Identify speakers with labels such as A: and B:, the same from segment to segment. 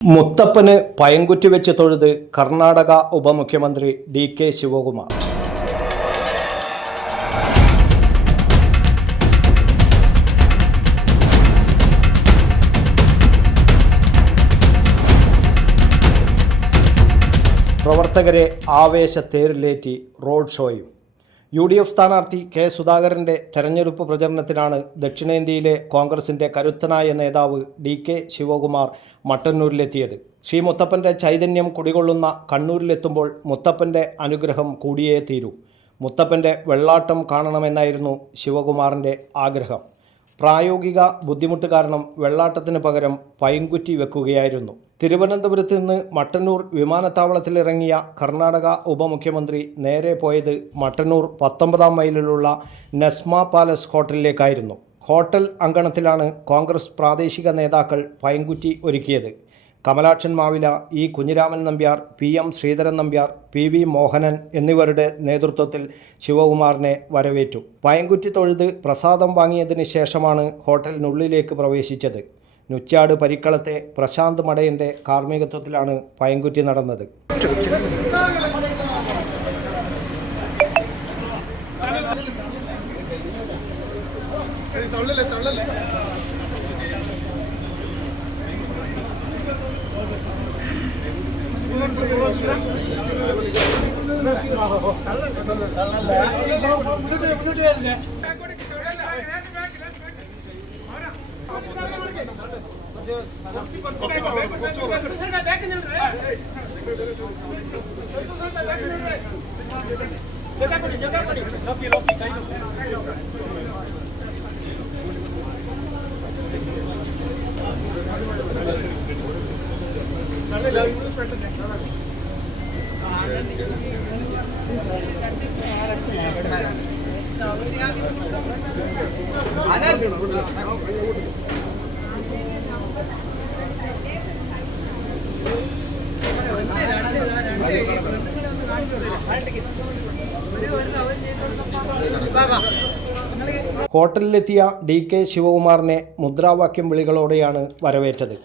A: മുത്തപ്പന് പയങ്കുറ്റി വെച്ച് തൊഴുത് കർണാടക ഉപമുഖ്യമന്ത്രി ഡി കെ ശിവകുമാർ. പ്രവർത്തകരെ ആവേശത്തേരിലേറ്റി റോഡ് ഷോയും. യു ഡി എഫ് സ്ഥാനാർത്ഥി കെ സുധാകരന്റെ തെരഞ്ഞെടുപ്പ് പ്രചരണത്തിനാണ് ദക്ഷിണേന്ത്യയിലെ കോൺഗ്രസിന്റെ കരുത്തനായ നേതാവ് ഡി കെ ശിവകുമാർ മട്ടന്നൂരിലെത്തിയത്. ശ്രീ മുത്തപ്പന്റെ ചൈതന്യം കുടികൊള്ളുന്ന കണ്ണൂരിലെത്തുമ്പോൾ മുത്തപ്പന്റെ അനുഗ്രഹം കൂടിയേ തീരൂ. മുത്തപ്പന്റെ വെള്ളാട്ടം കാണണമെന്നായിരുന്നു ശിവകുമാറിന്റെ ആഗ്രഹം. പ്രായോഗിക ബുദ്ധിമുട്ട് കാരണം വെള്ളാട്ടത്തിന് പകരം പൈൻകുറ്റി വെക്കുകയായിരുന്നു. തിരുവനന്തപുരത്ത് നിന്ന് മട്ടന്നൂർ വിമാനത്താവളത്തിലിറങ്ങിയ കർണാടക ഉപമുഖ്യമന്ത്രി നേരെ പോയത് മട്ടന്നൂർ പത്തൊമ്പതാം മൈലിലുള്ള നെസ്മ പാലസ് ഹോട്ടലിലേക്കായിരുന്നു. ഹോട്ടൽ അങ്കണത്തിലാണ് കോൺഗ്രസ് പ്രാദേശിക നേതാക്കൾ പൈങ്കുറ്റി ഒരുക്കിയത്. Kamalakshan Mavila E Kunhiraman Nambiar P M Sreedharan Nambiar P V Mohanan എന്നിവരുടെ നേതൃത്വത്തിൽ ശിവകുമാറിനെ വരവേറ്റു. പയങ്കുറ്റി തൊഴുത് പ്രസാദം വാങ്ങിയതിന് ശേഷമാണ് ഹോട്ടലിനുള്ളിലേക്ക് പ്രവേശിച്ചത്. നുച്ചാട് പരിക്കളത്തെ പ്രശാന്ത് മടയന്റെ കാർമ്മികത്വത്തിലാണ് പയങ്കുറ്റി നടന്നത്.
B: തള്ളല്ലേ? ಜಾಗ ಕೊಡಿ ಜಾಗ ಕೊಡಿ
A: ഹോട്ടലിലെത്തിയ ഡി കെ ശിവകുമാറിനെ മുദ്രാവാക്യം വിളികളോടെയാണ് വരവേറ്റത്.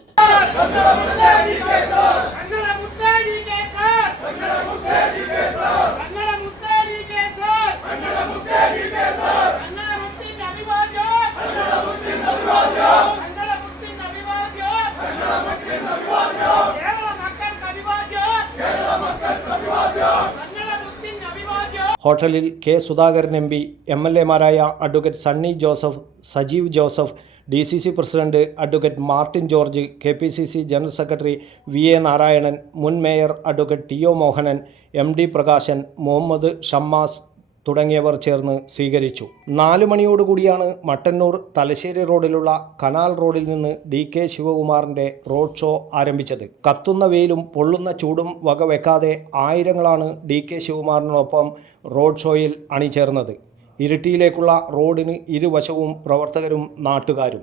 A: ഹോട്ടലിൽ K Sudhakaran M P M L എമാരായ advocate Sunny Joseph Sajeev Joseph D C C president advocate Martin George K P C C general secretary V A Narayanan മുൻ mayor advocate T O Mohanan M D Prakashan Muhammad Shammas തുടങ്ങിയവർ ചേർന്ന് സ്വീകരിച്ചു. നാല് മണിയോടുകൂടിയാണ് മട്ടന്നൂർ തലശ്ശേരി റോഡിലുള്ള canal റോഡിൽ നിന്ന് D K ശിവകുമാറിന്റെ road show ആരംഭിച്ചത്. കത്തുന്ന വെയിലും പൊള്ളുന്ന ചൂടും വകവെക്കാതെ ആയിരങ്ങളാണ് ഡി കെ ശിവകുമാറിനൊപ്പം റോഡ് ഷോയിൽ അണിചേർന്നത്. ഇരുട്ടിയിലേക്കുള്ള റോഡിന് ഇരുവശവും പ്രവർത്തകരും നാട്ടുകാരും.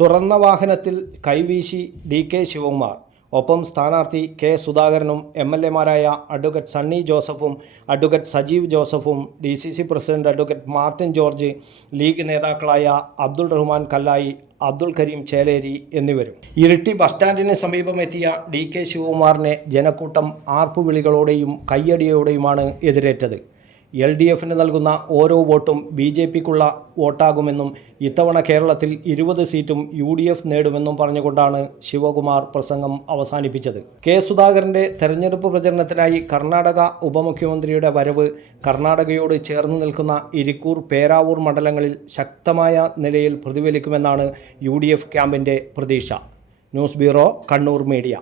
A: തുറന്ന വാഹനത്തിൽ കൈവീശി ഡി കെ ശിവകുമാർ. ഒപ്പം സ്ഥാനാർത്ഥി കെ സുധാകരനും എം എൽ എമാരായ അഡ്വക്കേറ്റ് സണ്ണി ജോസഫും അഡ്വക്കേറ്റ് സജീവ് ജോസഫും D C C president advocate Martin George league നേതാക്കളായ അബ്ദുൾ റഹ്മാൻ കല്ലായി അബ്ദുൾ കരീം ചേലേരി എന്നിവരും. ഇരിട്ടി ബസ് സ്റ്റാൻഡിന് സമീപമെത്തിയ ഡി കെ ശിവകുമാറിനെ ജനക്കൂട്ടം ആർപ്പുവിളികളോടെയും കയ്യടിയോടെയുമാണ് എതിരേറ്റത്. എൽ ഡി എഫിന് നൽകുന്ന ഓരോ വോട്ടും ബി ജെ പിക്കുള്ള വോട്ടാകുമെന്നും ഇത്തവണ കേരളത്തിൽ ഇരുപത് സീറ്റും യു ഡി എഫ് നേടുമെന്നും പറഞ്ഞുകൊണ്ടാണ് ശിവകുമാർ പ്രസംഗം അവസാനിപ്പിച്ചത്. കെ സുധാകരന്റെ തെരഞ്ഞെടുപ്പ് പ്രചരണത്തിനായി കർണാടക ഉപമുഖ്യമന്ത്രിയുടെ വരവ് കർണാടകയോട് ചേർന്ന് നിൽക്കുന്ന ഇരിക്കൂർ പേരാവൂർ മണ്ഡലങ്ങളിൽ ശക്തമായ നിലയിൽ പ്രതിഫലിക്കുമെന്നാണ് യു ഡി എഫ് ക്യാമ്പിന്റെ പ്രതീക്ഷ. News bureau Kannur media.